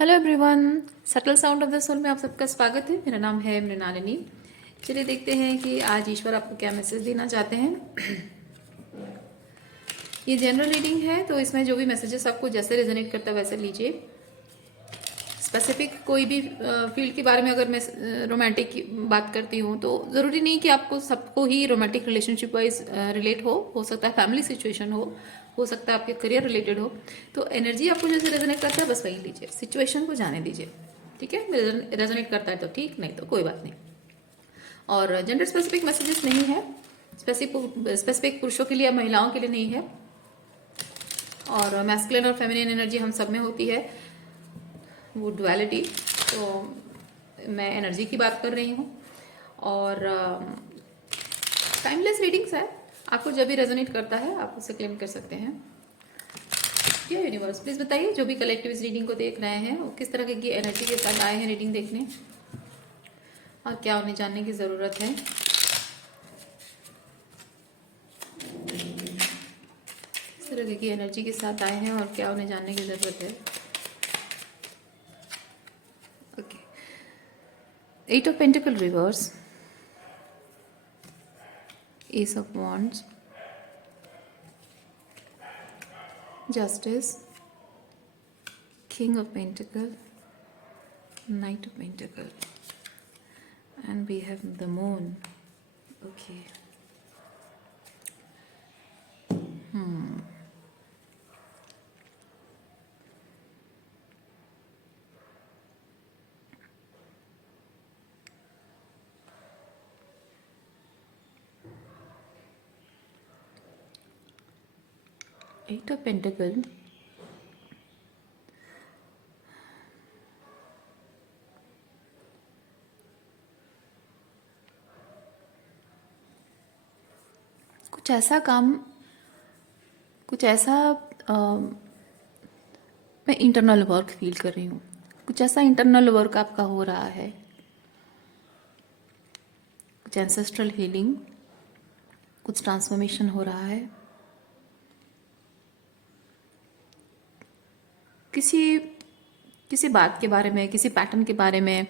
Hello everyone, subtle sound of the soul में आप सबका स्वागत है। मेरा नाम है मृणालिनी। चलिए देखते हैं कि आज ईश्वर आपको क्या मैसेज देना चाहते हैं। ये जनरल रीडिंग है, तो इसमें जो भी मैसेजेस आपको जैसे रेजोनेट करता है वैसे लीजिए। स्पेसिफिक कोई भी फील्ड के बारे में अगर मैं रोमांटिक की बात करती हूँ तो ज़रूरी नहीं कि आपको सबको ही रोमांटिक रिलेशनशिप वाइज रिलेट हो सकता है फैमिली सिचुएशन हो सकता है आपके करियर रिलेटेड हो। तो एनर्जी आपको जैसे रेजोनेट करता है बस वही लीजिए, सिचुएशन को जाने दीजिए। ठीक है, रेजोनेट करता है तो ठीक, नहीं तो कोई बात नहीं। और जेंडर स्पेसिफिक मैसेजेस नहीं है, स्पेसिफिक पुरुषों के लिए या महिलाओं के लिए नहीं है। और मैस्कुलिन और फेमिनिन एनर्जी हम सब में होती है, वो डुअलिटी। तो मैं एनर्जी की बात कर रही हूँ। और टाइमलेस रीडिंग्स है, आपको जब भी रेजोनेट करता है आप उसे क्लेम कर सकते हैं। क्या यूनिवर्स प्लीज बताइए, जो भी कलेक्टिव इस रीडिंग को देख रहे हैं वो किस तरह की एनर्जी के साथ आए हैं रीडिंग देखने, और क्या उन्हें जानने की ज़रूरत है। किस तरह की एनर्जी के साथ आए हैं और क्या उन्हें जानने की ज़रूरत है। Okay, 8 of pentacle reverse, Ace of Wands, Justice, King of Pentacle, Knight of Pentacle, and we have the Moon. Okay. Eight of Pentacle. कुछ ऐसा काम, कुछ ऐसा मैं इंटरनल वर्क फील कर रही हूँ। कुछ ऐसा इंटरनल वर्क आपका हो रहा है, कुछ एंसेस्ट्रल हीलिंग, कुछ ट्रांसफॉर्मेशन हो रहा है। किसी किसी बात के बारे में, किसी पैटर्न के बारे में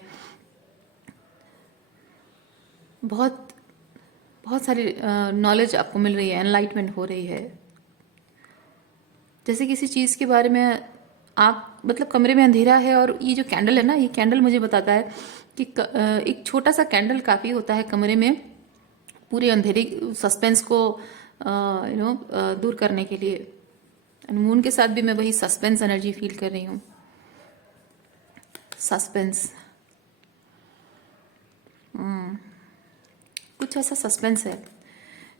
बहुत बहुत सारी नॉलेज आपको मिल रही है, एनलाइटमेंट हो रही है। जैसे किसी चीज़ के बारे में आप, मतलब कमरे में अंधेरा है और ये जो कैंडल है ना, ये कैंडल मुझे बताता है कि एक छोटा सा कैंडल काफ़ी होता है कमरे में पूरे अंधेरे सस्पेंस को दूर करने के लिए। एंड मून के साथ भी मैं वही सस्पेंस एनर्जी फील कर रही हूँ। सस्पेंस, कुछ ऐसा सस्पेंस है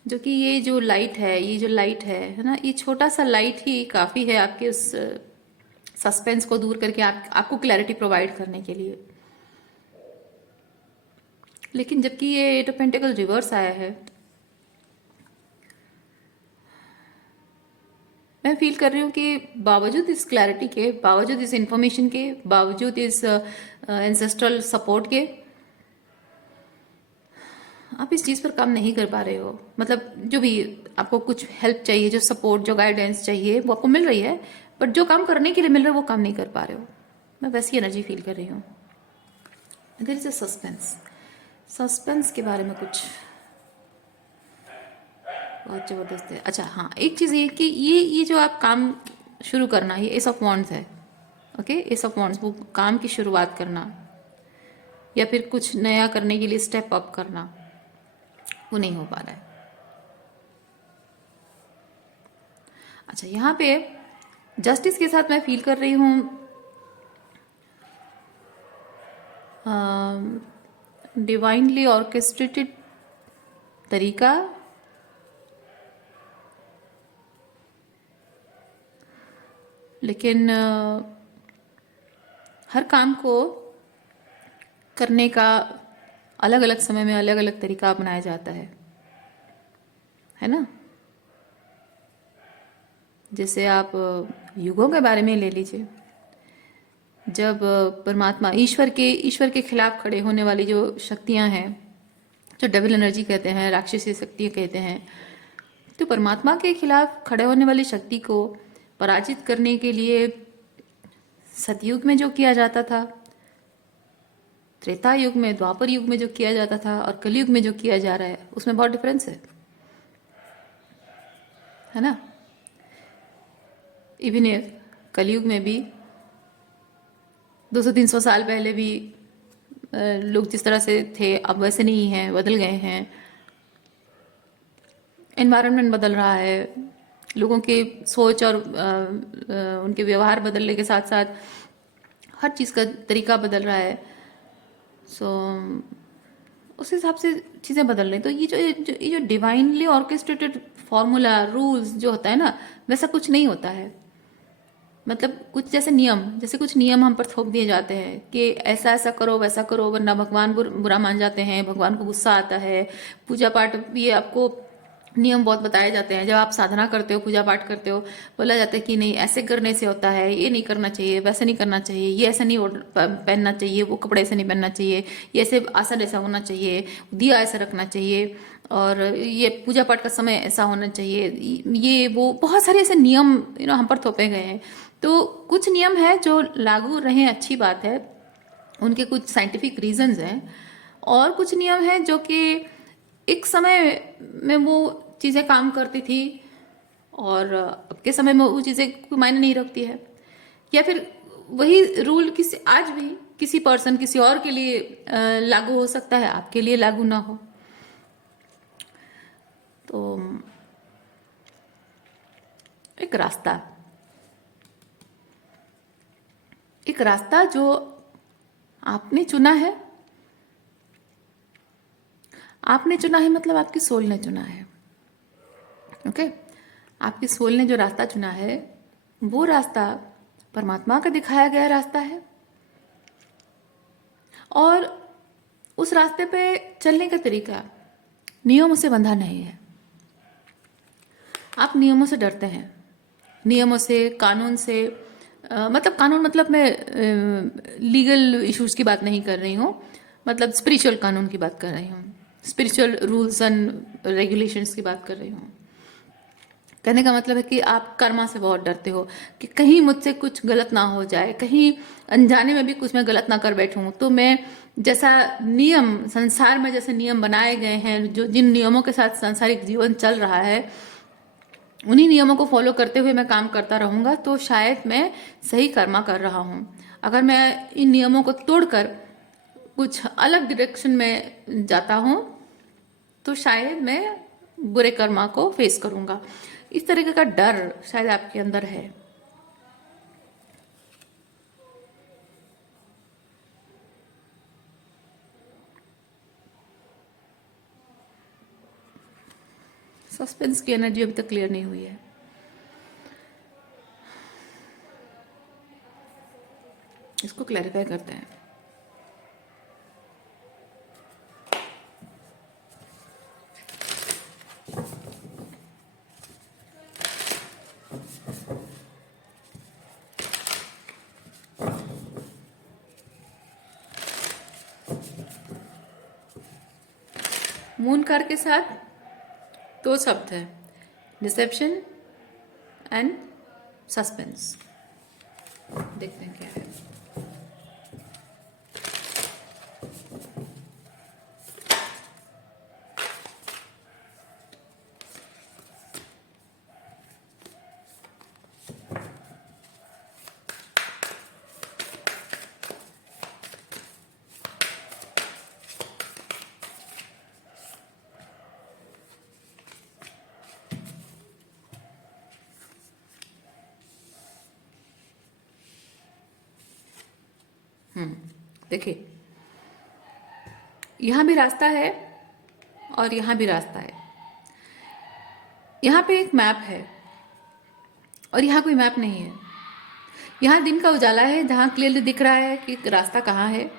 जो कि ये जो लाइट है, ये जो लाइट है ना, ये छोटा सा लाइट ही काफ़ी है आपके उस सस्पेंस को दूर करके आपको क्लैरिटी प्रोवाइड करने के लिए। लेकिन जबकि ये एट ऑफ पेंटिकल रिवर्स आया है, मैं फील कर रही हूँ कि बावजूद इस क्लैरिटी के, बावजूद इस इंफॉर्मेशन के, बावजूद इस एंसेस्ट्रल सपोर्ट के, आप इस चीज़ पर काम नहीं कर पा रहे हो। मतलब जो भी आपको कुछ हेल्प चाहिए, जो सपोर्ट, जो गाइडेंस चाहिए वो आपको मिल रही है, बट जो काम करने के लिए मिल रहा है वो काम नहीं कर पा रहे हो। मैं वैसी एनर्जी फील कर रही हूँ। There is a suspense, suspense के बारे में कुछ बहुत ज़बरदस्त है। अच्छा हाँ, एक चीज़ ये कि ये जो आप काम शुरू करना, ये एस ऑफ वॉन्ड्स है। ओके, एस ऑफ वॉन्ड्स, वो काम की शुरुआत करना या फिर कुछ नया करने के लिए स्टेप अप करना, वो नहीं हो पा रहा है। अच्छा, यहाँ पे जस्टिस के साथ मैं फील कर रही हूँ डिवाइनली ऑर्केस्ट्रेटेड तरीका, लेकिन हर काम को करने का अलग अलग समय में अलग अलग तरीका अपनाया जाता है ना। जैसे आप युगों के बारे में ले लीजिए, जब परमात्मा ईश्वर के खिलाफ खड़े होने वाली जो शक्तियां हैं, जो डेविल एनर्जी कहते हैं, राक्षसी शक्तियां कहते हैं, तो परमात्मा के खिलाफ खड़े होने वाली शक्ति को पराजित करने के लिए सतयुग में जो किया जाता था, त्रेता युग में, द्वापर युग में जो किया जाता था और कलयुग में जो किया जा रहा है, उसमें बहुत डिफरेंस है ना। इवन कलयुग में भी 200-300 साल पहले भी लोग जिस तरह से थे अब वैसे नहीं हैं, बदल गए हैं। एनवायरनमेंट बदल रहा है, लोगों की सोच और उनके व्यवहार बदलने के साथ साथ हर चीज़ का तरीका बदल रहा है। सो उस हिसाब से चीज़ें बदल रही हैं। तो ये जो डिवाइनली ऑर्केस्ट्रेटेड फॉर्मूला रूल्स जो होता है ना, वैसा कुछ नहीं होता है। मतलब कुछ जैसे कुछ नियम हम पर थोप दिए जाते हैं कि ऐसा ऐसा करो, वैसा करो, वरना भगवान बुरा मान जाते हैं, भगवान को गुस्सा आता है। पूजा पाठ भी आपको नियम बहुत बताए जाते हैं। जब आप साधना करते हो, पूजा पाठ करते हो, बोला जाता है कि नहीं ऐसे करने से होता है, ये नहीं करना चाहिए, वैसे नहीं करना चाहिए, ये ऐसा नहीं पहनना चाहिए, वो कपड़े ऐसे नहीं पहनना चाहिए, ये ऐसे आसन ऐसा होना चाहिए, दिया ऐसा रखना चाहिए, और ये पूजा पाठ का समय ऐसा होना चाहिए। ये वो बहुत सारे ऐसे नियम हम पर थोपे गए हैं। तो कुछ नियम है जो लागू रहे, अच्छी बात है, उनके कुछ साइंटिफिक रीजंस हैं। और कुछ नियम है जो कि एक समय में वो चीज़ें काम करती थी और अब के समय में वो चीज़ें कोई मायने नहीं रखती है। या फिर वही रूल किसी आज भी किसी पर्सन, किसी और के लिए लागू हो सकता है, आपके लिए लागू ना हो। तो एक रास्ता जो आपने चुना है, मतलब आपकी सोल ने चुना है। ओके, आपकी सोल ने जो रास्ता चुना है, वो रास्ता परमात्मा का दिखाया गया रास्ता है। और उस रास्ते पे चलने का तरीका नियमों से बंधा नहीं है। आप नियमों से डरते हैं, नियमों से, कानून से, मतलब मैं लीगल इश्यूज की बात नहीं कर रही हूँ, मतलब स्पिरिचुअल कानून की बात कर रही हूँ, स्पिरिचुअल रूल्स एंड रेगुलेशंस की बात कर रही हूँ। कहने का मतलब है कि आप कर्मा से बहुत डरते हो कि कहीं मुझसे कुछ गलत ना हो जाए, कहीं अनजाने में भी कुछ मैं गलत ना कर बैठूं। तो मैं जैसा नियम, संसार में जैसे नियम बनाए गए हैं, जो जिन नियमों के साथ सांसारिक जीवन चल रहा है, उन्हीं नियमों को फॉलो करते हुए मैं काम करता रहूंगा, तो शायद मैं सही कर्मा कर रहा हूँ। अगर मैं इन नियमों को तोड़कर कुछ अलग डायरेक्शन में जाता हूँ, तो शायद मैं बुरे कर्मा को फेस करूंगा। इस तरीके का डर शायद आपके अंदर है। सस्पेंस की एनर्जी अभी तक क्लियर नहीं हुई है। इसको क्लैरिफाई करते हैं। मून कार्ड के साथ दो शब्द है, डिसेप्शन एंड सस्पेंस। देखते हैं क्या है। देखिए, यहां भी रास्ता है और यहां भी रास्ता है। यहाँ पे एक मैप है और यहाँ कोई मैप नहीं है। यहाँ दिन का उजाला है जहाँ क्लियरली दिख रहा है कि रास्ता कहाँ है,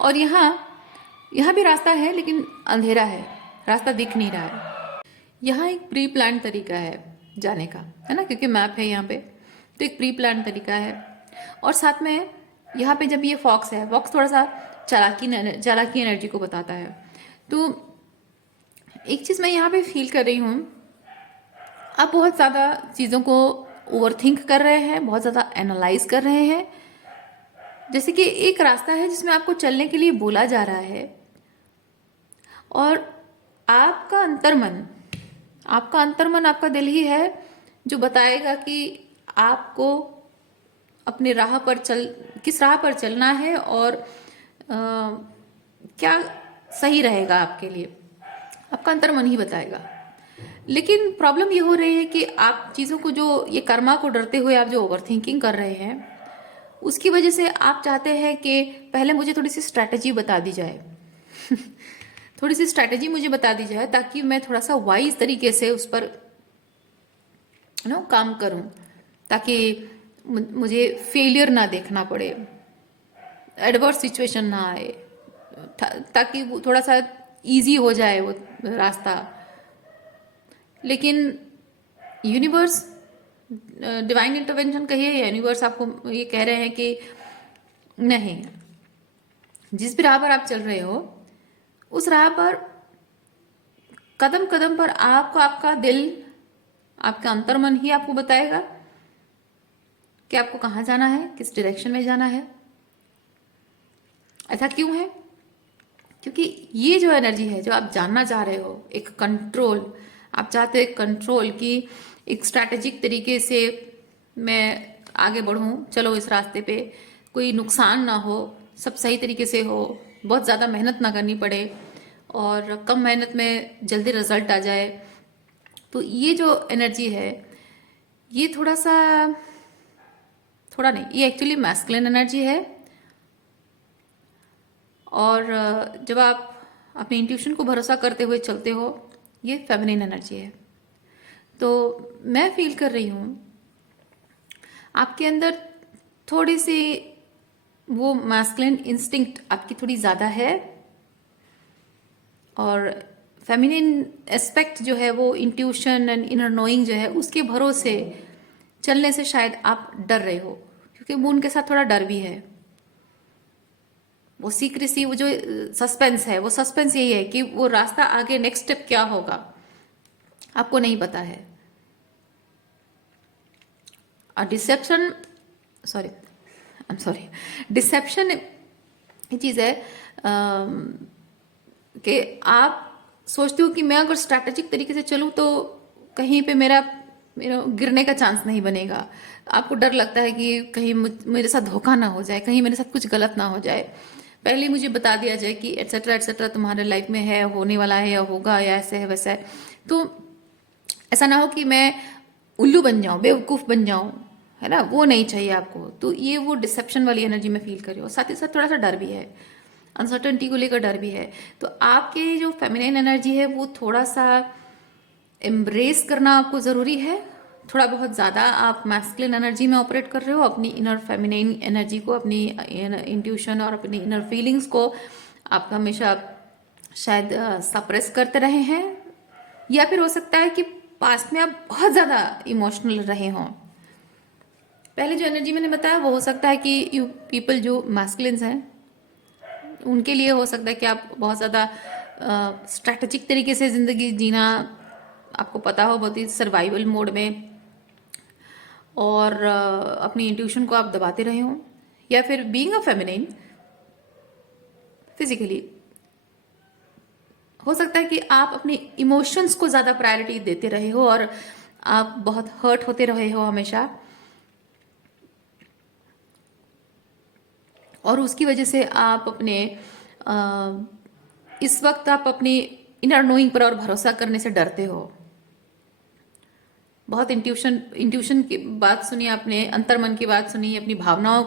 और यहाँ भी रास्ता है लेकिन अंधेरा है, रास्ता दिख नहीं रहा है। यहाँ एक प्री प्लान तरीका है जाने का, है ना, क्योंकि मैप है यहाँ पे, तो एक प्री प्लान तरीका है। और साथ में यहाँ पे जब ये फॉक्स है, फॉक्स थोड़ा सा चालाकी एनर्जी को बताता है। तो एक चीज़ मैं यहाँ पे फील कर रही हूँ, आप बहुत ज़्यादा चीज़ों को ओवरथिंक कर रहे हैं, बहुत ज़्यादा एनालाइज कर रहे हैं, जैसे कि एक रास्ता है जिसमें आपको चलने के लिए बोला जा रहा है, और आपका अंतर्मन आपका दिल ही है जो बताएगा कि आपको अपने किस राह पर चलना है, और क्या सही रहेगा आपके लिए। आपका अंतर्मन ही बताएगा। लेकिन प्रॉब्लम ये हो रही है कि आप चीज़ों को, जो ये कर्मा को डरते हुए आप जो ओवरथिंकिंग कर रहे हैं, उसकी वजह से आप चाहते हैं कि पहले मुझे थोड़ी सी स्ट्रैटेजी बता दी जाए थोड़ी सी स्ट्रैटेजी मुझे बता दी जाए, ताकि मैं थोड़ा सा वाइज तरीके से उस पर काम करूं, ताकि मुझे फेलियर ना देखना पड़े, एडवर्स सिचुएशन ना आए, ताकि वो थोड़ा सा इजी हो जाए वो रास्ता। लेकिन यूनिवर्स, डिवाइन इंटरवेंशन कहिए या यूनिवर्स, आपको ये कह रहे हैं कि नहीं, जिस भी राह पर आप चल रहे हो, उस राह पर कदम कदम पर आपको आपका दिल, आपका अंतर्मन ही आपको बताएगा कि आपको कहाँ जाना है, किस डायरेक्शन में जाना है। ऐसा क्यों है? क्योंकि ये जो एनर्जी है, जो आप जानना चाह रहे हो, एक कंट्रोल, आप चाहते हो एक कंट्रोल, की एक स्ट्रैटेजिक तरीके से मैं आगे बढ़ूं, चलो इस रास्ते पे कोई नुकसान ना हो, सब सही तरीके से हो, बहुत ज़्यादा मेहनत ना करनी पड़े, और कम मेहनत में जल्दी रिजल्ट आ जाए। तो ये जो एनर्जी है, ये थोड़ा नहीं, ये एक्चुअली मैस्कुलिन एनर्जी है। और जब आप अपने इंट्यूशन को भरोसा करते हुए चलते हो, ये फेमिनिन एनर्जी है। तो मैं फील कर रही हूँ आपके अंदर थोड़ी सी वो मैस्कुलिन इंस्टिंक्ट आपकी थोड़ी ज़्यादा है, और फेमिनिन एस्पेक्ट जो है वो इंट्यूशन एंड इनर नोइंग जो है, उसके भरोसे चलने से शायद आप डर रहे हो, क्योंकि वो उनके साथ थोड़ा डर भी है। वो सीक्रेसी, वो जो सस्पेंस है, वो सस्पेंस यही है कि वो रास्ता आगे नेक्स्ट स्टेप क्या होगा आपको नहीं पता है। और डिसेप्शन ये चीज़ है कि आप सोचते हो कि मैं अगर स्ट्रैटेजिक तरीके से चलूँ तो कहीं पे मेरा गिरने का चांस नहीं बनेगा। आपको डर लगता है कि कहीं मेरे साथ धोखा ना हो जाए, कहीं मेरे साथ कुछ गलत ना हो जाए, पहले ही मुझे बता दिया जाए कि एटसेट्रा एटसेट्रा तुम्हारे लाइफ में है, होने वाला है, या होगा, या ऐसे है वैसा है। तो ऐसा ना हो कि मैं उल्लू बन जाऊं, बेवकूफ़ बन जाऊं, है ना, वो नहीं चाहिए आपको। तो ये वो डिसेप्शन वाली एनर्जी में फील कर रही हो। साथ ही साथ थोड़ा सा डर भी है, अनसर्टेनिटी को लेकर डर भी है। तो आपके जो फेमिनिन एनर्जी है वो थोड़ा सा एम्ब्रेस करना आपको ज़रूरी है। थोड़ा बहुत ज़्यादा आप मैस्कुलिन एनर्जी में ऑपरेट कर रहे हो, अपनी इनर फेमिनिन एनर्जी को, अपनी इंट्यूशन और अपनी इनर फीलिंग्स को आप हमेशा शायद सप्रेस करते रहे हैं, या फिर हो सकता है कि पास्ट में आप बहुत ज़्यादा इमोशनल रहे हों। पहले जो एनर्जी मैंने बताया वो हो सकता है कि यू पीपल जो मैस्कुलिन्स हैं उनके लिए हो सकता है कि आप बहुत ज़्यादा स्ट्रैटेजिक तरीके से ज़िंदगी जीना आपको पता हो, बहुत ही सर्वाइवल मोड में, और अपनी इंट्यूशन को आप दबाते रहे हों। या फिर बीइंग अ फेमिनिन फिजिकली हो सकता है कि आप अपने इमोशंस को ज़्यादा प्रायोरिटी देते रहे हो, और आप बहुत हर्ट होते रहे हो हमेशा, और उसकी वजह से आप इस वक्त आप अपनी इनर नोइंग पर और भरोसा करने से डरते हो। बहुत इंट्यूशन की बात सुनी आपने, अंतर्मन की बात सुनी, अपनी भावनाओं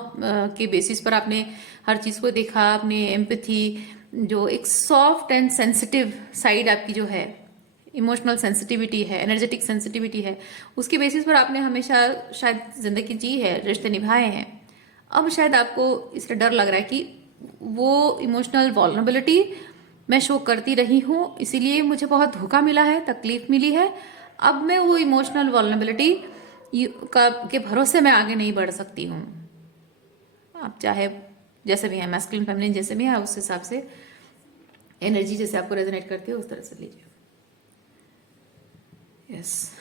के बेसिस पर आपने हर चीज़ को देखा, अपने एम्पैथी, जो एक सॉफ्ट एंड सेंसिटिव साइड आपकी जो है, इमोशनल सेंसिटिविटी है, एनर्जेटिक सेंसिटिविटी है, उसके बेसिस पर आपने हमेशा शायद जिंदगी जी है, रिश्ते निभाए हैं। अब शायद आपको इसलिए डर लग रहा है कि वो इमोशनल वॉल्नरेबिलिटी मैं शो करती रही हूँ, इसीलिए मुझे बहुत धोखा मिला है, तकलीफ मिली है। अब मैं वो इमोशनल वॉल्नरेबिलिटी के भरोसे मैं आगे नहीं बढ़ सकती हूँ। आप चाहे जैसे भी हैं, मैस्कुलिन फेमिनिन जैसे भी है, उस हिसाब से एनर्जी जैसे आपको रेजोनेट करती है उस तरह से लीजिए। यस,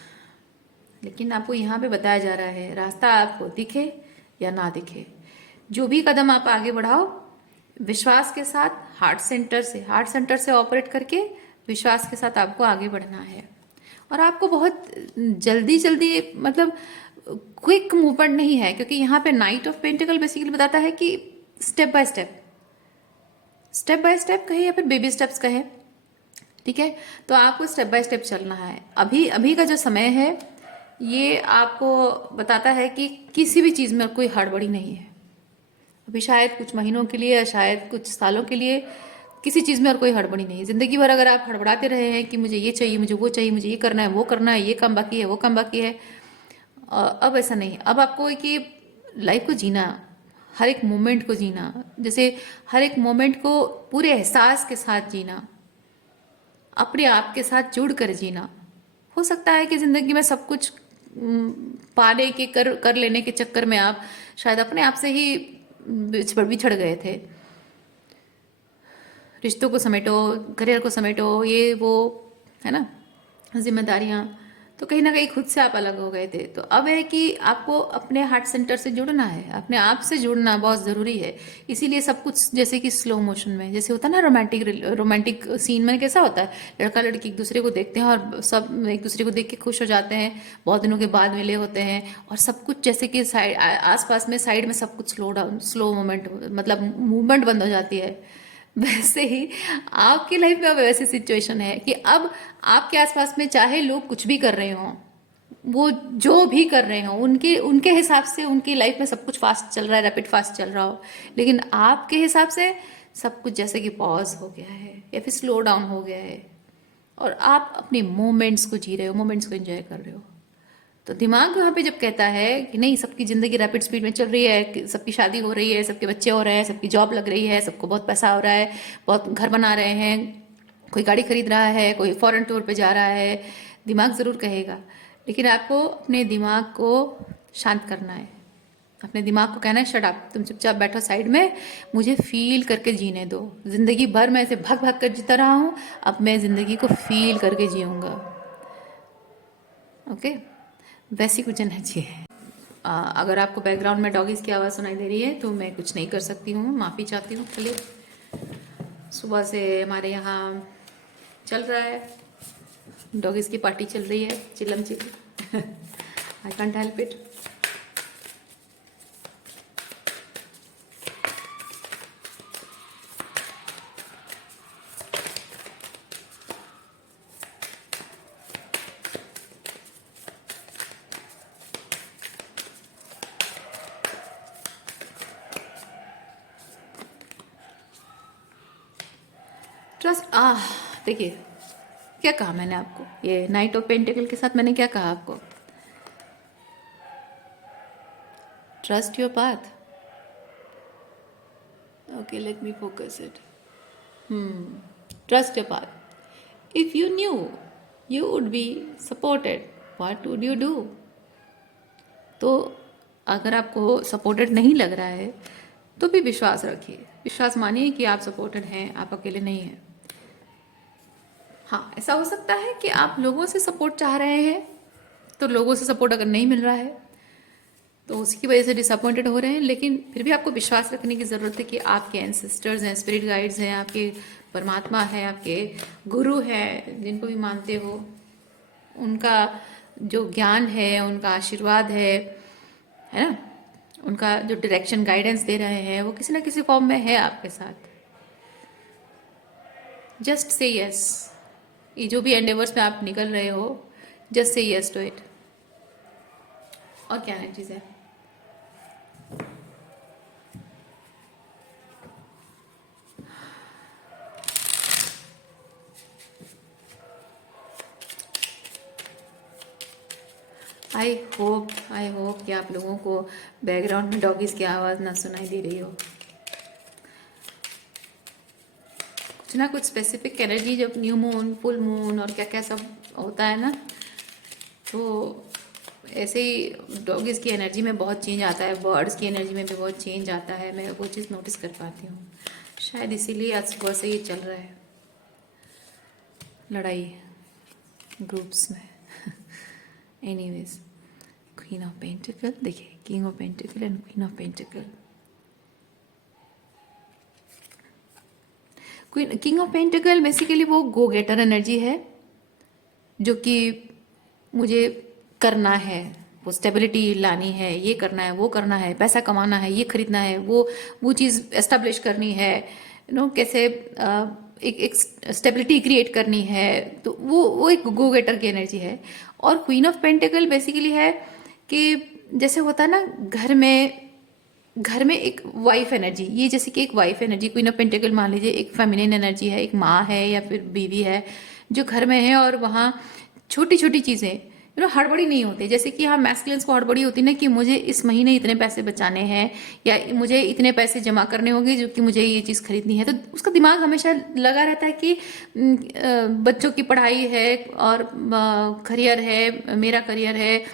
लेकिन आपको यहाँ पे बताया जा रहा है रास्ता आपको दिखे या ना दिखे, जो भी कदम आप आगे बढ़ाओ, विश्वास के साथ, हार्ट सेंटर से ऑपरेट करके विश्वास के साथ आपको आगे बढ़ना है। और आपको बहुत जल्दी जल्दी, मतलब क्विक मूवमेंट नहीं है, क्योंकि यहाँ पे नाइट ऑफ पेंटिकल बेसिकली बताता है कि स्टेप बाय स्टेप कहे या फिर बेबी स्टेप्स कहे, ठीक है। तो आपको स्टेप बाय स्टेप चलना है। अभी अभी का जो समय है ये आपको बताता है कि किसी भी चीज़ में कोई हड़बड़ी नहीं है। अभी शायद कुछ महीनों के लिए या शायद कुछ सालों के लिए किसी चीज़ में और कोई हड़बड़ी नहीं है। ज़िंदगी भर अगर आप हड़बड़ाते रहे हैं कि मुझे ये चाहिए, मुझे वो चाहिए, मुझे ये करना है, वो करना है, ये काम बाकी है, वो काम बाकी है, अब ऐसा नहीं। अब आपको कि लाइफ को जीना, हर एक मोमेंट को जीना, जैसे हर एक मोमेंट को पूरे एहसास के साथ जीना, अपने आप के साथ जुड़ कर जीना। हो सकता है कि ज़िंदगी में सब कुछ पाने के कर लेने के चक्कर में आप शायद अपने आप से ही बिछड़ गए थे। रिश्तों को समेटो, करियर को समेटो, ये वो, है ना, जिम्मेदारियाँ, तो कहीं ना कहीं खुद से आप अलग हो गए थे। तो अब है कि आपको अपने हार्ट सेंटर से जुड़ना है, अपने आप से जुड़ना बहुत ज़रूरी है। इसीलिए सब कुछ जैसे कि स्लो मोशन में, जैसे होता है ना रोमांटिक सीन में कैसा होता है, लड़का लड़की एक दूसरे को देखते हैं और सब एक दूसरे को देख के खुश हो जाते हैं, बहुत दिनों के बाद मिले होते हैं, और सब कुछ जैसे कि साइड आसपास में साइड में सब कुछ स्लो मोमेंट, मतलब मूवमेंट बंद हो जाती है। वैसे ही आपकी लाइफ में अब वैसी सिचुएशन है कि अब आपके आसपास में चाहे लोग कुछ भी कर रहे हों, वो जो भी कर रहे हों, उनके उनके हिसाब से उनकी लाइफ में सब कुछ फास्ट चल रहा है, रैपिड फास्ट चल रहा हो, लेकिन आपके हिसाब से सब कुछ जैसे कि पॉज हो गया है या फिर स्लो डाउन हो गया है, और आप अपने मोमेंट्स को जी रहे हो, मोमेंट्स को एंजॉय कर रहे हो। तो दिमाग वहाँ पे जब कहता है कि नहीं, सबकी ज़िंदगी रैपिड स्पीड में चल रही है, कि सबकी शादी हो रही है, सबके बच्चे हो रहे हैं, सबकी जॉब लग रही है, सबको बहुत पैसा हो रहा है, बहुत घर बना रहे हैं, कोई गाड़ी खरीद रहा है, कोई फॉरेन टूर पे जा रहा है, दिमाग ज़रूर कहेगा। लेकिन आपको अपने दिमाग को शांत करना है। अपने दिमाग को कहना है शट अप, तुम चुपचाप बैठो साइड में, मुझे फील करके जीने दो। ज़िंदगी भर मैं ऐसे भाग भाग कर जीता रहा हूँ, अब मैं ज़िंदगी को फील करके जीऊँगा। ओके, वैसी कुछ एनर्जी है। अगर आपको बैकग्राउंड में डॉगीज़ की आवाज़ सुनाई दे रही है तो मैं कुछ नहीं कर सकती हूँ, माफ़ी चाहती हूँ। चलिए, सुबह से हमारे यहाँ चल रहा है, डॉगीज़ की पार्टी चल रही है, चिल्लम chilli. I can't help it. Trust, देखिए क्या कहा मैंने आपको, ये नाइट ऑफ पेंटिकल के साथ मैंने क्या कहा आपको, trust your path. Okay, let me focus it. Trust your path. If you new you would be supported, what would you do. तो अगर आपको सपोर्टेड नहीं लग रहा है तो भी विश्वास रखिए, विश्वास मानिए कि आप सपोर्टेड हैं, आप अकेले नहीं हैं। हाँ, ऐसा हो सकता है कि आप लोगों से सपोर्ट चाह रहे हैं, तो लोगों से सपोर्ट अगर नहीं मिल रहा है तो उसकी वजह से डिसअपॉइंटेड हो रहे हैं, लेकिन फिर भी आपको विश्वास रखने की ज़रूरत है कि आपके एंसेस्टर्स हैं, स्पिरिट गाइड्स हैं, आपके परमात्मा है, आपके गुरु हैं, जिनको भी मानते हो, उनका जो ज्ञान है, उनका आशीर्वाद है ना, उनका जो डायरेक्शन गाइडेंस दे रहे हैं वो किसी ना किसी फॉर्म में है आपके साथ। जस्ट से यस, ये जो भी एंडेवर्स में आप निकल रहे हो, just say yes to it. और क्या है चीज़ है, आई होप कि आप लोगों को बैकग्राउंड में डॉगीज़ की आवाज़ ना सुनाई दे रही हो। कुछ ना कुछ स्पेसिफिक एनर्जी, जब न्यू मून, फुल मून और क्या क्या सब होता है ना, तो ऐसे ही डॉगीज़ की एनर्जी में बहुत चेंज आता है, बर्ड्स की एनर्जी में भी बहुत चेंज आता है, मैं वो चीज़ नोटिस कर पाती हूँ। शायद इसीलिए आज सुबह से ये चल रहा है, लड़ाई ग्रुप्स में। एनीवेज, क्वीन ऑफ पेंटिकल, देखिए king of pentacle and queen of pentacle. King of pentacle basically वो गो गेटर एनर्जी है, जो कि मुझे करना है, वो स्टेबिलिटी लानी है, ये करना है, वो करना है, पैसा कमाना है, ये खरीदना है, वो चीज़ एस्टेब्लिश करनी है, कैसे एक एक स्टेबिलिटी क्रिएट करनी है। तो वो एक गो गेटर की एनर्जी है। और क्वीन ऑफ पेंटिकल बेसिकली है कि जैसे होता है ना, घर में एक वाइफ एनर्जी, ये जैसे कि एक wife energy, queen of pentacle मान लीजिए एक फेमिनिन एनर्जी है, एक माँ है या फिर बीवी है जो घर में है, और वहाँ छोटी छोटी चीज़ें हड़बड़ी नहीं होती। जैसे कि हाँ, मैस्कुलिन्स को हड़बड़ी होती ना कि मुझे इस महीने इतने पैसे बचाने हैं या मुझे इतने पैसे जमा करने होंगे जो कि मुझे ये चीज़ खरीदनी है। तो उसका दिमाग हमेशा लगा रहता है कि बच्चों की पढ़ाई है और करियर है, मेरा करियर है,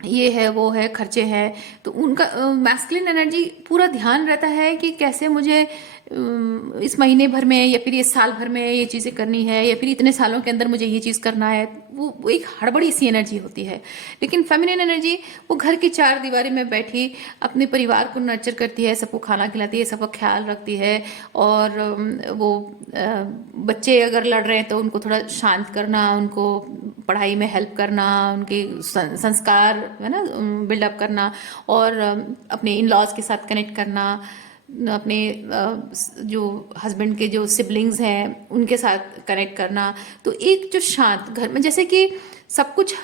ये है, वो है, खर्चे हैं। तो उनका मैस्कुलिन एनर्जी पूरा ध्यान रहता है कि कैसे मुझे इस महीने भर में या फिर इस साल भर में ये चीज़ें करनी है या फिर इतने सालों के अंदर मुझे ये चीज़ करना है। वो एक हड़बड़ी सी एनर्जी होती है। लेकिन फेमिनिन एनर्जी वो घर की चार दीवारी में बैठी अपने परिवार को नर्चर करती है, सबको खाना खिलाती है, सबका ख्याल रखती है। और वो बच्चे अगर लड़ रहे हैं तो उनको थोड़ा शांत करना, उनको पढ़ाई में हेल्प करना, उनके संस्कार है ना बिल्डअप करना, और अपने इन लॉज के साथ कनेक्ट करना, अपने जो हस्बैंड के जो सिबलिंग्स हैं उनके साथ कनेक्ट करना। तो एक जो शांत घर में, जैसे कि सब कुछ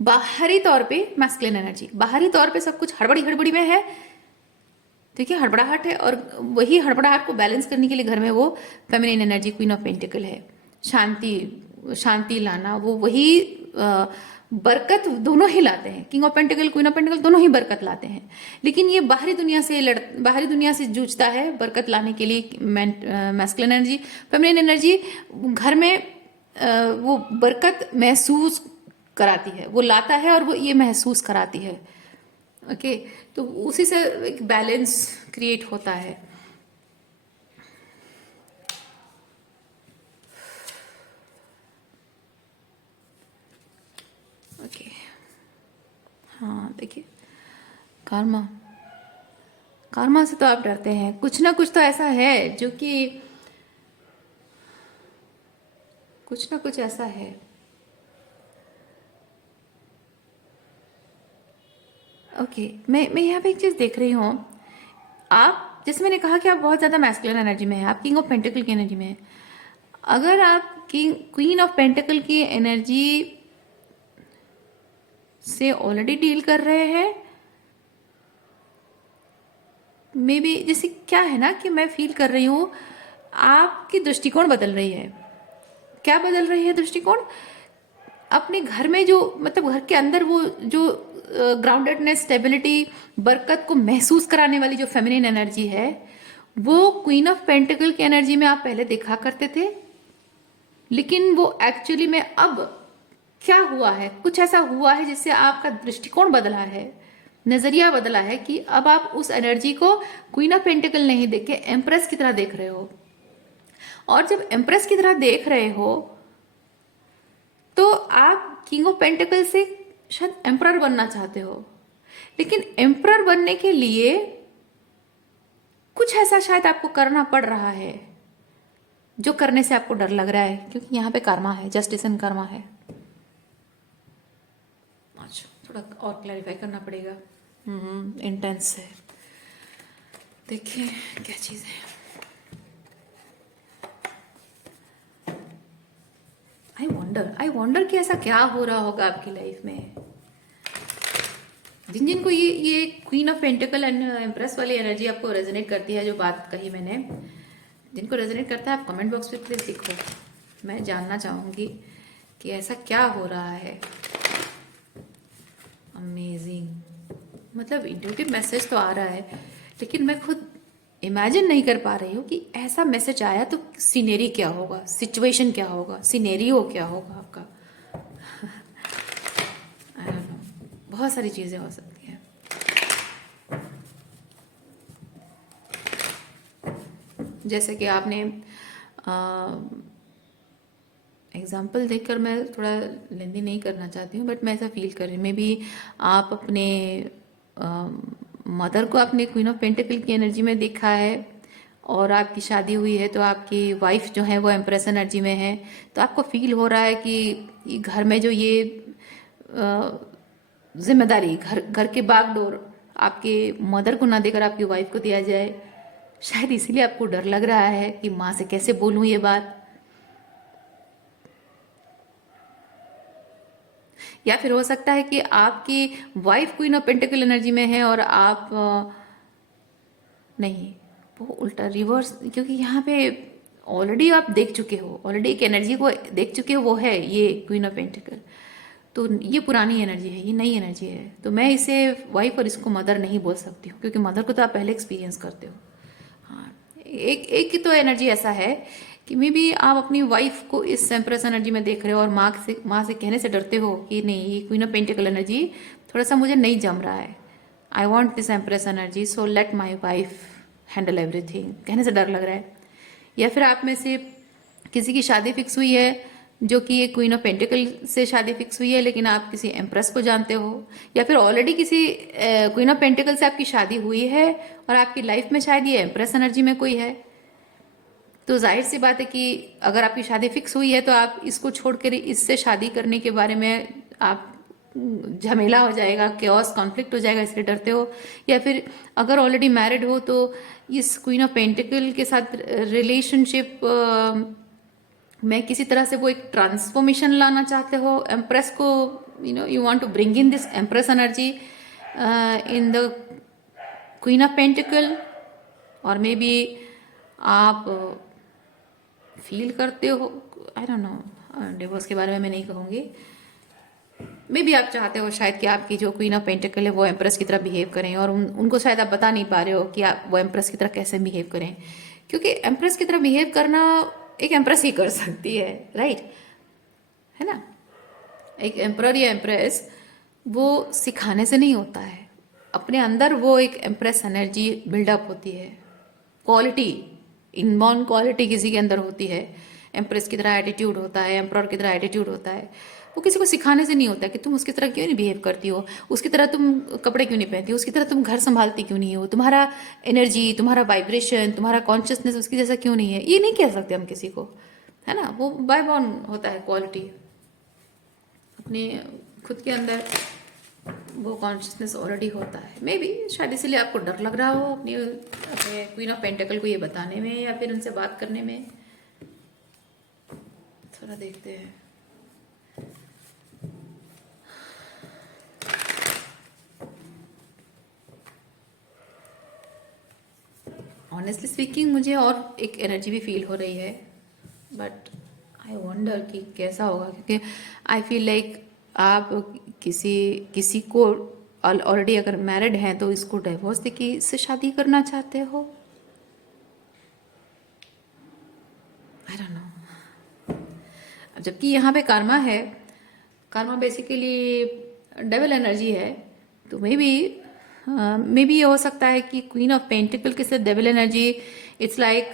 बाहरी तौर पे मैस्कुलिन एनर्जी, बाहरी तौर पे सब कुछ हड़बड़ी हड़बड़ी में है, ठीक है, हड़बड़ाहट है, और वही हड़बड़ाहट को बैलेंस करने के लिए घर में वो feminine energy queen of pentacle है, शांति लाना। वो वही बरकत दोनों ही लाते हैं। King of pentacle, queen of pentacle दोनों ही बरकत लाते हैं। लेकिन ये बाहरी दुनिया से जूझता है बरकत लाने के लिए मैस्कुलिन एनर्जी। फेमिनिन एनर्जी घर में वो बरकत महसूस कराती है, वो लाता है और वो ये महसूस कराती है। ओके, तो उसी से एक बैलेंस क्रिएट होता है। ओके, हाँ देखिए, कर्मा कर्मा से तो आप डरते हैं, कुछ ना कुछ तो ऐसा है जो कि कुछ ना कुछ ऐसा है। ओके, मैं यहाँ पे एक चीज़ देख रही हूँ। आप, जैसे मैंने कहा कि आप बहुत ज़्यादा मैस्कुलिन एनर्जी में हैं, आप किंग ऑफ पेंटिकल की एनर्जी में हैं। अगर आप क्वीन ऑफ पेंटिकल की एनर्जी से ऑलरेडी डील कर रहे हैं, मे बी, जैसे क्या है ना कि मैं फील कर रही हूँ आपकी दृष्टिकोण बदल रही है। क्या बदल रही है दृष्टिकोण? अपने घर में जो, मतलब घर के अंदर वो जो ग्राउंडेडनेस, स्टेबिलिटी, बरकत को महसूस कराने वाली जो फेमिनिन एनर्जी है, वो क्वीन ऑफ पेंटिकल की एनर्जी में आप पहले देखा करते थे। लेकिन वो एक्चुअली में अब क्या हुआ है, कुछ ऐसा हुआ है जिससे आपका दृष्टिकोण बदला है, नजरिया बदला है कि अब आप उस एनर्जी को क्वीन ऑफ पेंटिकल नहीं देख के एम्प्रेस की तरह देख रहे हो। और जब एम्प्रेस की तरह देख रहे हो तो आप किंग ऑफ पेंटिकल से शायद एम्परर बनना चाहते हो। लेकिन एम्परर बनने के लिए कुछ ऐसा शायद आपको करना पड़ रहा है जो करने से आपको डर लग रहा है, क्योंकि यहाँ पे कर्मा है, जस्टिस एंड कर्मा है। अच्छा, थोड़ा और क्लैरिफाई करना पड़ेगा। इंटेंस है, देखिए क्या चीज़ है। आई वंडर कि ऐसा क्या हो रहा होगा आपकी लाइफ में। जिनको ये queen of pentacle and empress वाली एनर्जी आपको रेजोनेट करती है, जो बात कही मैंने, जिनको रेजोनेट करता है, आप कमेंट बॉक्स में प्लीज लिखो। मैं जानना चाहूंगी कि ऐसा क्या हो रहा है। अमेजिंग, मतलब इंट्यूटिव मैसेज तो आ रहा है, लेकिन मैं खुद इमेजिन नहीं कर पा रही हूँ कि ऐसा मैसेज आया तो सीनेरी क्या होगा, सिचुएशन क्या होगा, सिनेरियो क्या होगा आपका। आई डोंट नो, बहुत सारी चीज़ें हो सकती हैं। जैसे कि आपने एग्जाम्पल देखकर, मैं थोड़ा लेंदी नहीं करना चाहती हूँ, बट मैं ऐसा फील कर रही हूँ। मे बी आप अपने मदर को अपने क्वीन ऑफ पेंटिकल की एनर्जी में देखा है, और आपकी शादी हुई है तो आपकी वाइफ जो है वो एम्प्रेस एनर्जी में है, तो आपको फील हो रहा है कि घर में जो ये जिम्मेदारी, घर घर के बागडोर आपके मदर को ना देकर आपकी वाइफ को दिया जाए। शायद इसीलिए आपको डर लग रहा है कि माँ से कैसे बोलूँ ये बात। या फिर हो सकता है कि आपकी wife queen of pentacle energy में है और आप नहीं, वो उल्टा रिवर्स, क्योंकि यहाँ पे ऑलरेडी आप देख चुके हो, ऑलरेडी एक एनर्जी को देख चुके हो, वो है ये क्वीन ऑफ पेंटिकल। तो ये पुरानी एनर्जी है, ये नई एनर्जी है, तो मैं इसे वाइफ और इसको मदर नहीं बोल सकती हूँ, क्योंकि मदर को तो आप पहले एक्सपीरियंस करते हो। हाँ, एक एक की तो एनर्जी ऐसा है कि मे बी आप अपनी वाइफ को इस एम्प्रेस एनर्जी में देख रहे हो और माँ से कहने से डरते हो कि नहीं, ये क्वीन ऑफ पेंटिकल एनर्जी थोड़ा सा मुझे नहीं जम रहा है, I want this empress energy, so let my wife handle everything, कहने से डर लग रहा है। या फिर आप में से किसी की शादी फिक्स हुई है, जो कि एक क्वीन ऑफ पेंटिकल से शादी फिक्स हुई है, लेकिन आप किसी एम्प्रेस को जानते हो, या फिर ऑलरेडी किसी क्वीन ऑफ पेंटिकल से आपकी शादी हुई है और आपकी लाइफ में शायद ये एम्प्रेस एनर्जी में कोई है। तो जाहिर सी बात है कि अगर आपकी शादी फिक्स हुई है तो आप इसको छोड़कर इससे शादी करने के बारे में आप झमेला हो जाएगा, केओस, कॉन्फ्लिक्ट हो जाएगा, इसलिए डरते हो। या फिर अगर ऑलरेडी मैरिड हो तो इस क्वीन ऑफ पेंटिकल के साथ रिलेशनशिप में किसी तरह से वो एक ट्रांसफॉर्मेशन लाना चाहते हो एम्प्रेस को, you want to bring in this empress energy in the queen of pentacle. और मे बी आप फील करते हो, आई डोंट नो, डिवोर्स के बारे में मैं नहीं कहूँगी, मे बी आप चाहते हो शायद कि आपकी जो क्वीन ऑफ पेंटिकल है वो एम्प्रेस की तरह बिहेव करें, और उनको शायद आप बता नहीं पा रहे हो कि आप वो एम्प्रेस की तरह कैसे बिहेव करें, क्योंकि एम्प्रेस की तरह बिहेव करना एक एम्प्रेस ही कर सकती है, राइट, है ना। एक एम्प्रर या एम्प्रेस वो सिखाने से नहीं होता है, अपने अंदर वो एक एम्प्रेस एनर्जी बिल्डअप होती है, क्वालिटी, इनबॉर्न क्वालिटी किसी के अंदर होती है। एम्प्रेस की तरह एटीट्यूड होता है, एम्प्रर की तरह एटीट्यूड होता है, वो किसी को सिखाने से नहीं होता कि तुम उसकी तरह क्यों नहीं बिहेव करती हो, उसकी तरह तुम कपड़े क्यों नहीं पहनती हो, उसकी तरह तुम घर संभालती क्यों नहीं हो, तुम्हारा एनर्जी, तुम्हारा वाइब्रेशन, तुम्हारा कॉन्शियसनेस उसकी जैसा क्यों नहीं है, ये नहीं कह सकते हम किसी को, है ना। वो बाय बॉर्न होता है, क्वालिटी अपने खुद के अंदर वो कॉन्शियसनेस ऑलरेडी होता है। मे बी शायद इसीलिए आपको डर लग रहा हो अपने क्वीन ऑफ पेंटिकल को ये बताने में या फिर उनसे बात करने में। थोड़ा देखते हैं। ऑनेस्टली स्पीकिंग मुझे और एक एनर्जी भी फील हो रही है, बट आई वंडर कि कैसा होगा, क्योंकि आई फील लाइक आप किसी को ऑलरेडी अगर मैरिड हैं तो इसको डिवोर्स देके इससे शादी करना चाहते हो, आई डोंट नो। अब जबकि यहाँ पे कर्मा है, कर्मा बेसिकली डेविल एनर्जी है, तो मे बी ये हो सकता है कि क्वीन ऑफ पेंटिकल के साथ डेविल एनर्जी, इट्स लाइक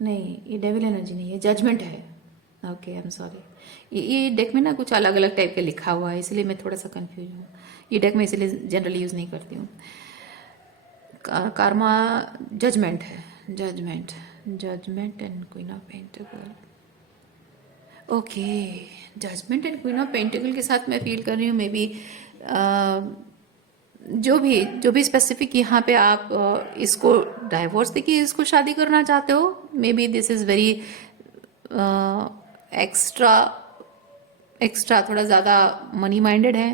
नहीं, ये डेविल एनर्जी नहीं है, जजमेंट है। ओके, आई एम सॉरी, ये डेक में ना कुछ अलग अलग टाइप का लिखा हुआ है, इसलिए मैं थोड़ा सा कंफ्यूज हूँ। ये डेक में इसलिए जनरली यूज़ नहीं करती हूँ। कर्मा जजमेंट है, judgement and queen of pentacle. Okay, judgement and queen of pentacle के साथ मैं फील कर रही हूँ मे बी जो भी स्पेसिफिक यहाँ पे आप इसको डाइवोर्स देके इसको शादी करना चाहते हो, may be this is very extra थोड़ा ज़्यादा मनी माइंडेड है,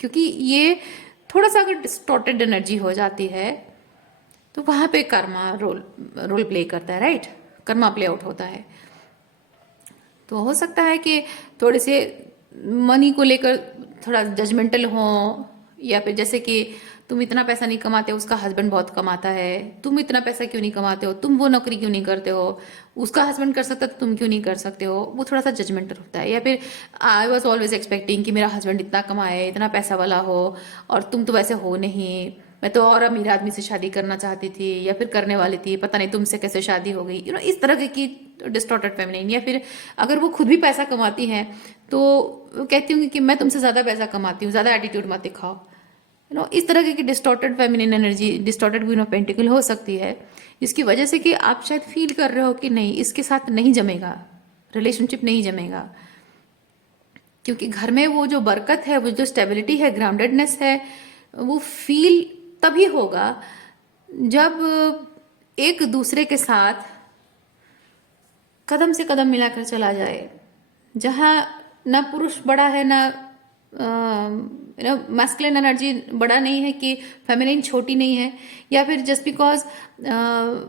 क्योंकि ये थोड़ा सा अगर डिस्टॉर्टेड एनर्जी हो जाती है तो वहाँ पे कर्मा रोल प्ले करता है, राइट, कर्मा प्ले आउट होता है। तो हो सकता है कि थोड़े से मनी को लेकर थोड़ा जजमेंटल हो, या फिर जैसे कि तुम इतना पैसा नहीं कमाते, उसका हस्बैंड बहुत कमाता है, तुम इतना पैसा क्यों नहीं कमाते हो, तुम वो नौकरी क्यों नहीं करते हो, उसका हस्बैंड कर सकता तो तुम क्यों नहीं कर सकते हो, वो थोड़ा सा जजमेंटल होता है। या फिर आई वॉज ऑलवेज एक्सपेक्टिंग कि मेरा हस्बैंड इतना कमाए, इतना पैसा वाला हो, और तुम तो वैसे हो नहीं, मैं तो और अमीर आदमी से शादी करना चाहती थी या फिर करने वाली थी, पता नहीं तुमसे कैसे शादी हो गई, इस तरह की डिस्टॉर्टेड फेमिनिन। या फिर अगर वो खुद भी पैसा कमाती हैं तो कहती हूँ कि मैं तुमसे ज़्यादा पैसा कमाती हूँ, ज़्यादा एटीट्यूड मत दिखाओ, इस तरह की distorted feminine energy, distorted queen of pentacle हो सकती है, जिसकी वजह से कि आप शायद फील कर रहे हो कि नहीं, इसके साथ नहीं जमेगा, रिलेशनशिप नहीं जमेगा। क्योंकि घर में वो जो बरकत है, वो जो स्टेबिलिटी है, ग्राउंडेडनेस है, वो फील तभी होगा जब एक दूसरे के साथ कदम से कदम मिलाकर चला जाए, जहाँ ना पुरुष बड़ा है, ना मैस्कुलिन एनर्जी बड़ा नहीं है कि फेमिनिन छोटी नहीं है, या फिर जस्ट बिकॉज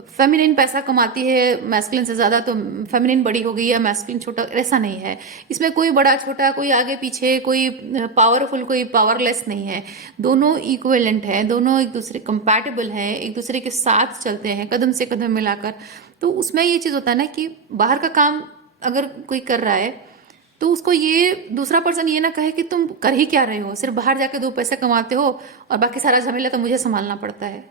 फेमिनिन पैसा कमाती है मैस्कुलिन से ज़्यादा तो फेमिनिन बड़ी हो गई या मैस्कुलिन छोटा, ऐसा नहीं है। इसमें कोई बड़ा छोटा, कोई आगे पीछे, कोई पावरफुल, कोई पावरलेस नहीं है। दोनों इक्विवेलेंट हैं, दोनों एक दूसरे कंपैटिबल हैं, एक दूसरे के साथ चलते हैं कदम से कदम मिलाकर। तो उसमें ये चीज़ होता है ना कि बाहर का काम अगर कोई कर रहा है तो उसको ये दूसरा पर्सन ये ना कहे कि तुम कर ही क्या रहे हो, सिर्फ बाहर जाके 2 पैसे कमाते हो और बाकी सारा झमेला तो मुझे संभालना पड़ता है,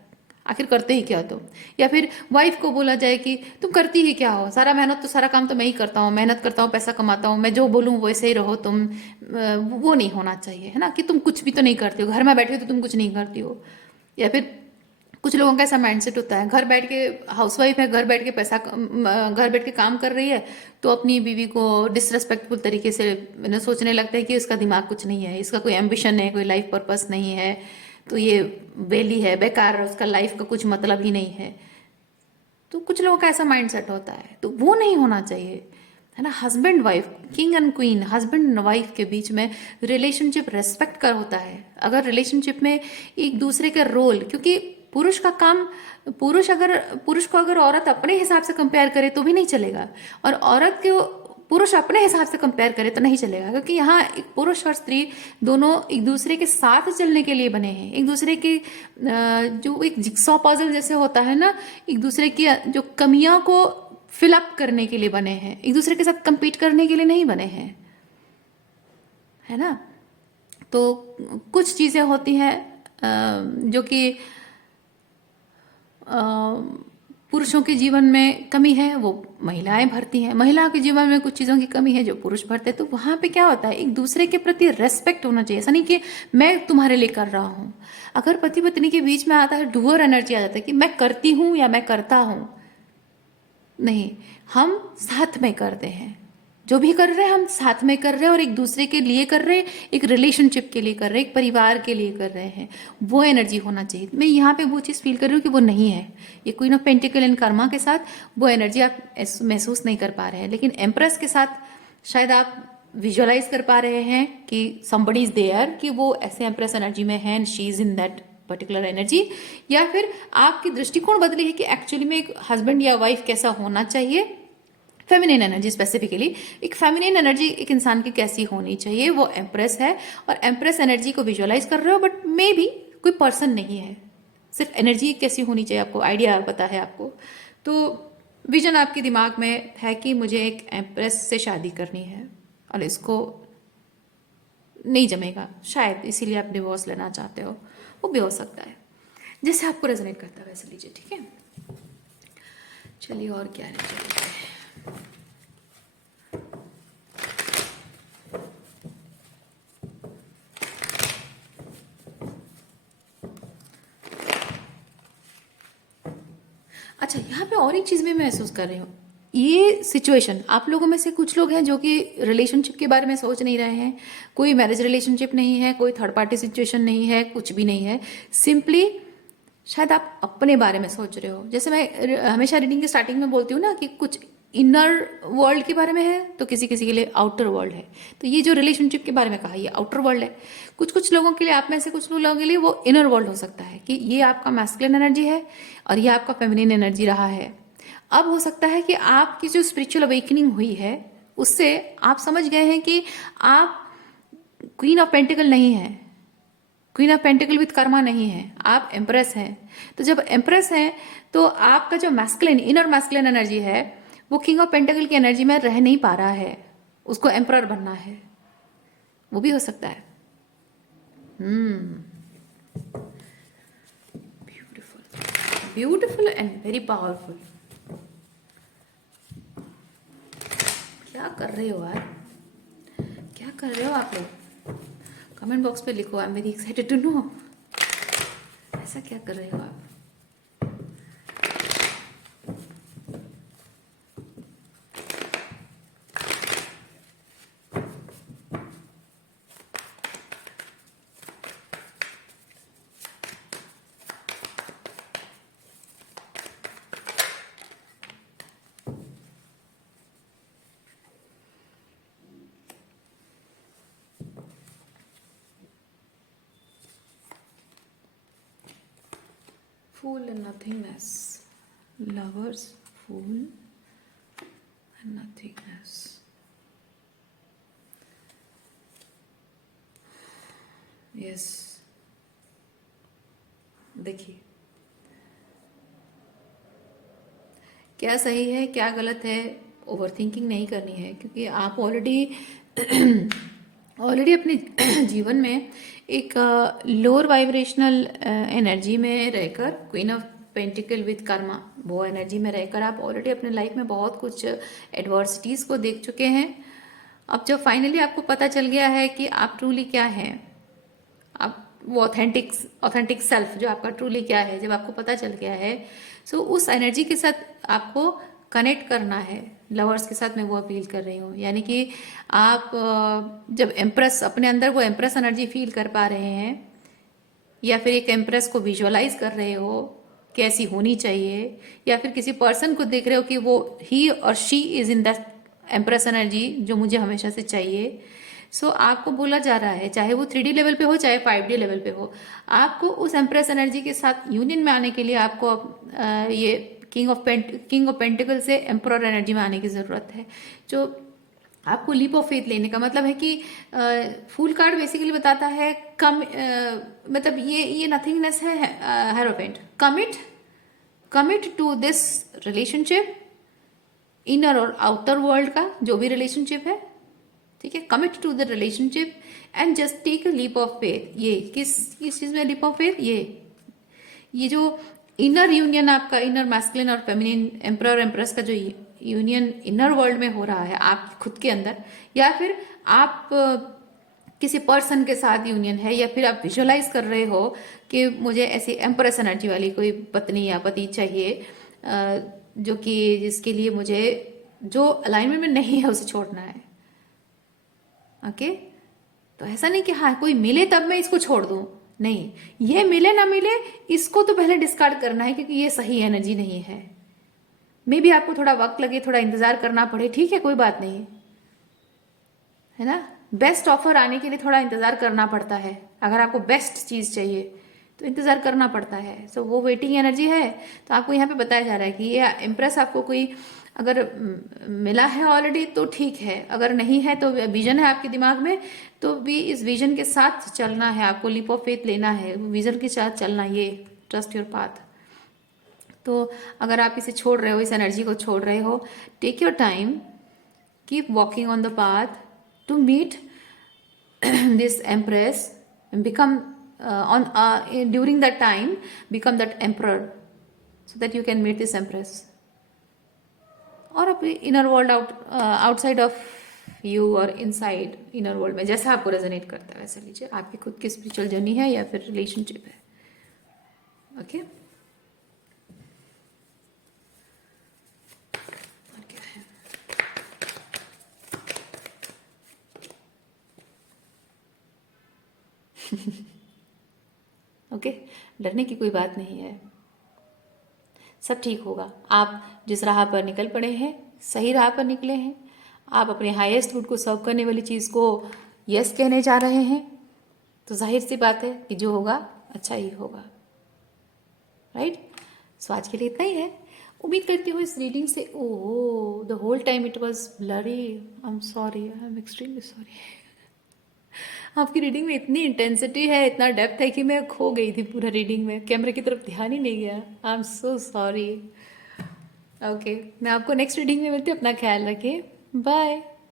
आखिर करते ही क्या हो तुम। या फिर वाइफ को बोला जाए कि तुम करती ही क्या हो, सारा मेहनत तो सारा काम तो मैं ही करता हूँ, मेहनत करता हूँ, पैसा कमाता हूँ, मैं जो बोलूँ वैसे ही रहो तुम। वो नहीं होना चाहिए, है ना, कि तुम कुछ भी तो नहीं करती हो, घर में बैठे हो तो तुम कुछ नहीं करती हो। या फिर कुछ लोगों का ऐसा माइंडसेट होता है, घर बैठ के हाउसवाइफ है, घर बैठ के घर बैठ के काम कर रही है, तो अपनी बीवी को डिसरेस्पेक्टफुल तरीके से सोचने लगता है कि इसका दिमाग कुछ नहीं है, इसका कोई एम्बिशन है, कोई लाइफ पर्पस नहीं है, तो ये बेली है, बेकार है, उसका लाइफ का कुछ मतलब ही नहीं है। तो कुछ लोगों का ऐसा माइंडसेट होता है, तो वो नहीं होना चाहिए, है ना। Husband wife, king and queen, husband and wife के बीच में रिलेशनशिप रेस्पेक्ट कर होता है। अगर रिलेशनशिप में एक दूसरे का रोल, क्योंकि पुरुष का काम, पुरुष को अगर औरत अपने हिसाब से कंपेयर करे तो भी नहीं चलेगा, और औरत को पुरुष अपने हिसाब से कंपेयर करे तो नहीं चलेगा। क्योंकि यहाँ एक पुरुष और स्त्री दोनों एक दूसरे के साथ चलने के लिए बने हैं, एक दूसरे की जो एक जिक्सॉ पजल जैसे होता है ना, एक दूसरे की जो कमियां को फिलअप करने के लिए बने हैं, एक दूसरे के साथ compete करने के लिए नहीं बने हैं, है ना। तो कुछ चीज़ें होती हैं जो कि पुरुषों के जीवन में कमी है, वो महिलाएं भरती हैं। महिला के जीवन में कुछ चीज़ों की कमी है जो पुरुष भरते हैं। तो वहाँ पे क्या होता है, एक दूसरे के प्रति रेस्पेक्ट होना चाहिए। ऐसा नहीं कि मैं तुम्हारे लिए कर रहा हूँ। अगर पति पत्नी के बीच में आता है डूअर एनर्जी आ जाता है कि मैं करती हूँ या मैं करता हूँ, नहीं, हम साथ में करते हैं, जो भी कर रहे हैं हम साथ में कर रहे हैं और एक दूसरे के लिए कर रहे हैं, एक रिलेशनशिप के लिए कर रहे हैं, एक परिवार के लिए कर रहे हैं। वो एनर्जी होना चाहिए। मैं यहाँ पे वो चीज़ फील कर रही हूँ कि वो नहीं है। ये queen of pentacle and Karma के साथ वो एनर्जी आप महसूस नहीं कर पा रहे हैं, लेकिन एम्प्रेस के साथ शायद आप विजुअलाइज कर पा रहे हैं कि समबडी इज देयर, कि वो ऐसे एम्प्रेस एनर्जी में है and she is in that particular energy. या फिर आपकी दृष्टिकोण बदली है कि एक्चुअली में एक हस्बैंड या वाइफ कैसा होना चाहिए। फेमिनिन एनर्जी स्पेसिफिकली, एक फेमिनिन एनर्जी एक इंसान की कैसी होनी चाहिए, वो एम्प्रेस है। और एम्प्रेस एनर्जी को विजुअलाइज कर रहे हो, बट मे बी कोई पर्सन नहीं है, सिर्फ एनर्जी कैसी होनी चाहिए आपको आइडिया पता है आपको। तो विजन आपके दिमाग में है कि मुझे एक एम्प्रेस से शादी करनी है और इसको नहीं जमेगा, शायद इसीलिए आप डिवोर्स लेना चाहते हो। वो भी हो सकता है, जैसे आपको रेजोनेट करता है वैसे लीजिए, ठीक है। चलिए और क्या लीजिए। अच्छा, यहाँ पे और एक चीज़ भी मैं महसूस कर रही हूँ। ये सिचुएशन, आप लोगों में से कुछ लोग हैं जो कि रिलेशनशिप के बारे में सोच नहीं रहे हैं, कोई मैरिज रिलेशनशिप नहीं है, कोई थर्ड पार्टी सिचुएशन नहीं है, कुछ भी नहीं है। सिंपली शायद आप अपने बारे में सोच रहे हो। जैसे मैं हमेशा रीडिंग के स्टार्टिंग में बोलती हूँ ना कि कुछ इनर वर्ल्ड के बारे में है तो किसी किसी के लिए आउटर वर्ल्ड है। तो ये जो रिलेशनशिप के बारे में कहा, ये आउटर वर्ल्ड है। कुछ कुछ लोगों के लिए, आप में से कुछ लोगों के लिए वो इनर वर्ल्ड हो सकता है कि ये आपका मैस्कुलिन एनर्जी है और ये आपका फेमिनिन एनर्जी रहा है। अब हो सकता है कि आपकी जो स्पिरिचुअल अवेकनिंग हुई है उससे आप समझ गए हैं कि आप क्वीन ऑफ पेंटिकल नहीं है, queen of pentacle with Karma नहीं है, आप एम्प्रेस हैं। तो जब एम्प्रेस हैं तो आपका जो मैस्कुलिन, इनर मैस्कुलिन एनर्जी है वो किंग ऑफ पेंटिकल की एनर्जी में रह नहीं पा रहा है, उसको एम्परर बनना है। वो भी हो सकता है। Beautiful, beautiful and very powerful. क्या कर रहे हो यार, क्या कर रहे हो आप लोग? कमेंट बॉक्स पे लिखो, I am very excited to know. ऐसा क्या कर रहे हो आप? Fool and nothingness. Lovers, fool and nothingness. Yes. देखिए, क्या सही है क्या गलत है, ओवर थिंकिंग नहीं करनी है, क्योंकि आप ऑलरेडी अपने जीवन में एक लोअर वाइब्रेशनल एनर्जी में रहकर, queen of pentacle with Karma, वो एनर्जी में रहकर आप ऑलरेडी अपने लाइफ में बहुत कुछ एडवर्सिटीज़ को देख चुके हैं। अब जब फाइनली आपको पता चल गया है कि आप ट्रूली क्या हैं, आप वो ऑथेंटिक सेल्फ जो आपका ट्रूली क्या है, जब आपको पता चल गया है, सो उस एनर्जी के साथ आपको कनेक्ट करना है। लवर्स के साथ मैं वो अपील कर रही हूँ, यानी कि आप जब एम्प्रेस अपने अंदर वो एम्प्रेस एनर्जी फील कर पा रहे हैं, या फिर एक एम्प्रेस को विजुअलाइज कर रहे हो कैसी होनी चाहिए, या फिर किसी पर्सन को देख रहे हो कि वो ही और she is in that empress energy जो मुझे हमेशा से चाहिए। सो आपको बोला जा रहा है, चाहे वो 3D लेवल पे हो चाहे 5D लेवल पे हो, आपको उस एम्प्रेस एनर्जी के साथ यूनियन में आने के लिए आपको ये किंग ऑफ पेंटिकल से एम्परर एनर्जी में आने की ज़रूरत है। जो आपको लीप ऑफ फेथ लेने का मतलब है कि फूल कार्ड बेसिकली बताता है मतलब ये नथिंगनेस है, hierophant. Commit to this relationship, inner और आउटर वर्ल्ड का जो भी रिलेशनशिप है, ठीक है, commit to the relationship and just take a leap of faith. ये किस चीज में लीप ऑफ फेथ? ये जो इनर यूनियन आपका, इनर मैस्कुलिन और फेमिनिन एम्परर एम्प्रेस का जो यूनियन इनर वर्ल्ड में हो रहा है आप खुद के अंदर, या फिर आप किसी पर्सन के साथ यूनियन है, या फिर आप विजुअलाइज कर रहे हो कि मुझे ऐसी एम्प्रेस एनर्जी वाली कोई पत्नी या पति चाहिए, जो कि जिसके लिए मुझे जो अलाइनमेंट में नहीं है उसे छोड़ना है। ओके, तो ऐसा नहीं कि हाँ कोई मिले तब मैं इसको छोड़ दूं, नहीं, ये मिले ना मिले इसको तो पहले डिस्कार्ड करना है, क्योंकि ये सही एनर्जी नहीं है। मे भी आपको थोड़ा वक्त लगे, थोड़ा इंतजार करना पड़े, ठीक है, कोई बात नहीं है ना। बेस्ट ऑफर आने के लिए थोड़ा इंतजार करना पड़ता है। अगर आपको बेस्ट चीज चाहिए तो इंतजार करना पड़ता है। सो वो वेटिंग एनर्जी है। तो आपको यहाँ पे बताया जा रहा है कि ये इम्प्रेस आपको कोई अगर मिला है ऑलरेडी तो ठीक है, अगर नहीं है तो विजन है आपके दिमाग में, तो भी इस विजन के साथ चलना है, आपको लीप ऑफ फेथ लेना है, विजन के साथ चलना, ये ट्रस्ट योर पाथ। तो अगर आप इसे छोड़ रहे हो, इस एनर्जी को छोड़ रहे हो, take your time, keep walking on the path to meet this empress, become during that time become that emperor so that you can meet this empress, और अपनी inner world outside of you और inside inner world में जैसा आपको resonate करता है वैसे लीजिए। आपकी खुद की स्पिरिचुअल जर्नी है या फिर रिलेशनशिप है। ओके, और क्या है? ओके, डरने की कोई बात नहीं है, सब ठीक होगा। आप जिस राह पर निकल पड़े हैं, सही राह पर निकले हैं। आप अपने हाईएस्ट गुड को सर्व करने वाली चीज़ को यस कहने जा रहे हैं, तो जाहिर सी बात है कि जो होगा अच्छा ही होगा, राइट। सो आज के लिए इतना ही है। उम्मीद करती हूँ इस रीडिंग से, oh the whole time it was blurry, I am sorry, I am extremely sorry. आपकी रीडिंग में इतनी इंटेंसिटी है, इतना डेप्थ है कि मैं खो गई थी पूरा रीडिंग में, कैमरे की तरफ ध्यान ही नहीं गया। I am so sorry. Okay, मैं आपको नेक्स्ट रीडिंग में मिलती हूँ, अपना ख्याल रखिए, बाय।